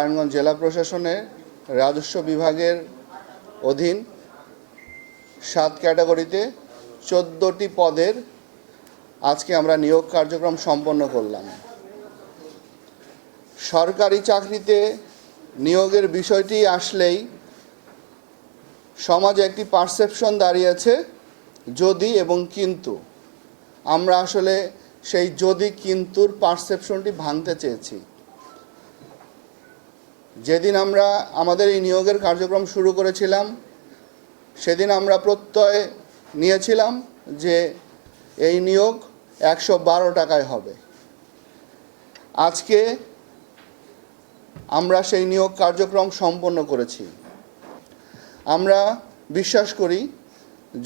নারায়ণগঞ্জ জেলা প্রশাসনের রাজস্ব বিভাগের অধীন 7 ক্যাটাগরিতে 14টি পদের আজকে আমরা নিয়োগ কার্যক্রম সম্পন্ন করলাম। সরকারি চাকরিতে নিয়োগের বিষয়টি আসলেই সমাজে একটি পারসেপশন দাঁড়িয়েছে যদি এবং কিন্তু। আমরা আসলে সেই যদি কিন্তুর পারসেপশনটি ভাঙতে চেয়েছি। যেদিন আমরা আমাদের এই নিয়োগের কার্যক্রম শুরু করেছিলাম সেদিন আমরা প্রত্যয় নিয়েছিলাম যে এই নিয়োগ 112 টাকায় হবে। আজকে আমরা সেই নিয়োগ কার্যক্রম সম্পন্ন করেছি। আমরা বিশ্বাস করি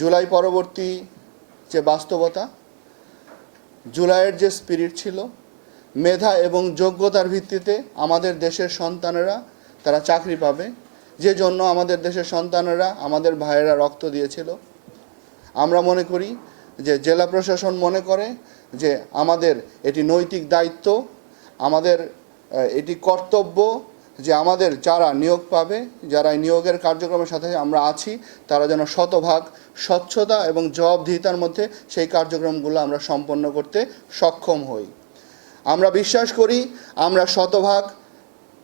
জুলাই পরবর্তী যে বাস্তবতা, জুলাইয়ের যে স্পিরিট ছিল, মেধা এবং যোগ্যতার ভিত্তিতে আমাদের দেশের সন্তানেরা তারা চাকরি পাবে, যে জন্য আমাদের দেশের সন্তানেরা আমাদের ভাইয়েরা রক্ত দিয়েছিল। আমরা মনে করি যে জেলা প্রশাসন মনে করে যে আমাদের এটি নৈতিক দায়িত্ব, আমাদের এটি কর্তব্য যে আমাদের যারা নিয়োগ পাবে, যারা নিয়োগের কার্যক্রমের সাথে আমরা আছি, তারা যেন শতভাগ স্বচ্ছতা এবং জবাবদিহিতার মধ্যে সেই কার্যক্রমগুলো আমরা সম্পন্ন করতে সক্ষম হই। আমরা বিশ্বাস করি আমরা শতভাগ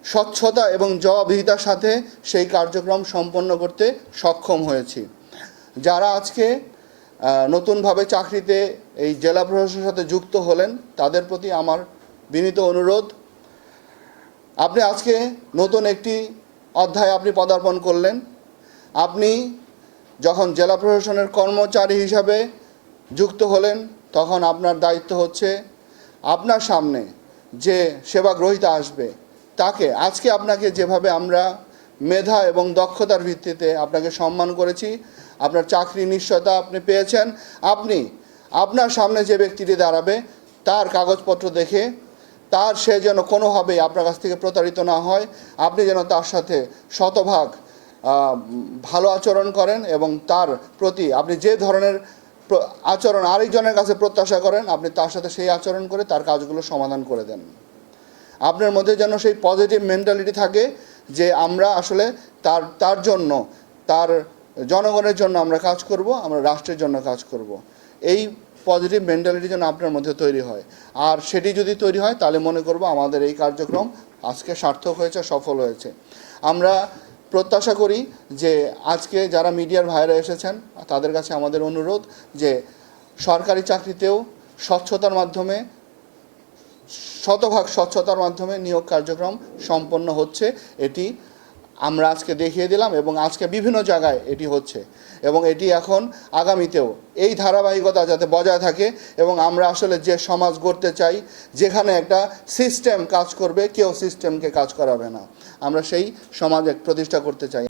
স্বচ্ছতা এবং জবাবদিহিতার সাথে সেই কার্যক্রম সম্পন্ন করতে সক্ষম হয়েছি। যারা আজকে নতুনভাবে চাকরিতে এই জেলা প্রশাসনের সাথে যুক্ত হলেন, তাদের প্রতি আমার বিনীত অনুরোধ, আপনি আজকে নতুন একটি অধ্যায় আপনি পদার্পণ করলেন। আপনি যখন জেলা প্রশাসনের কর্মচারী হিসাবে যুক্ত হলেন তখন আপনার দায়িত্ব হচ্ছে আপনার সামনে যে সেবাগ্রহীতা আসবে তাকে, আজকে আপনাকে যেভাবে আমরা মেধা এবং দক্ষতার ভিত্তিতে আপনাকে সম্মান করেছি, আপনার চাকরি নিশ্চয়তা আপনি পেয়েছেন, আপনি আপনার সামনে যে ব্যক্তিটি দাঁড়াবে তার কাগজপত্র দেখে সে যেন কোনোভাবেই আপনার কাছ থেকে প্রতারিত না হয়, আপনি যেন তার সাথে শতভাগ ভালো আচরণ করেন এবং তার প্রতি আপনি যে ধরনের আচরণ আরেকজনের কাছে প্রত্যাশা করেন আপনি তার সাথে সেই আচরণ করে তার কাজগুলো সমাধান করে দেন। আপনার মধ্যে যেন সেই পজিটিভ মেন্টালিটি থাকে যে আমরা আসলে তার জন্য, তার জনগণের জন্য আমরা কাজ করব, আমরা রাষ্ট্রের জন্য কাজ করব। এই পজিটিভ মেন্টালিটি যেন আপনার মধ্যে তৈরি হয়। আর সেটি যদি তৈরি হয় তাহলে মনে করব আমাদের এই কার্যক্রম আজকে সার্থক হয়েছে, সফল হয়েছে। আমরা প্রত্যাশা করি যে আজকে যারা মিডিয়ার ভাইরা এসেছেন তাদের কাছে আমাদের অনুরোধ যে সরকারি চাকরিতেও স্বচ্ছতার মাধ্যমে, শতভাগ স্বচ্ছতার মাধ্যমে নিয়োগ কার্যক্রম সম্পন্ন হচ্ছে। এটি আমরা আজকে দেখিয়ে দিলাম এবং আজকে বিভিন্ন জায়গায় এটি হচ্ছে এবং এটি এখন আগামীতেও এই ধারাবাহিকতা যাতে বজায় থাকে এবং আমরা আসলে যে সমাজ গড়তে চাই যেখানে একটা সিস্টেম কাজ করবে, কেউ সিস্টেমকে কাজ করাবে না, আমরা সেই সমাজ প্রতিষ্ঠা করতে চাই।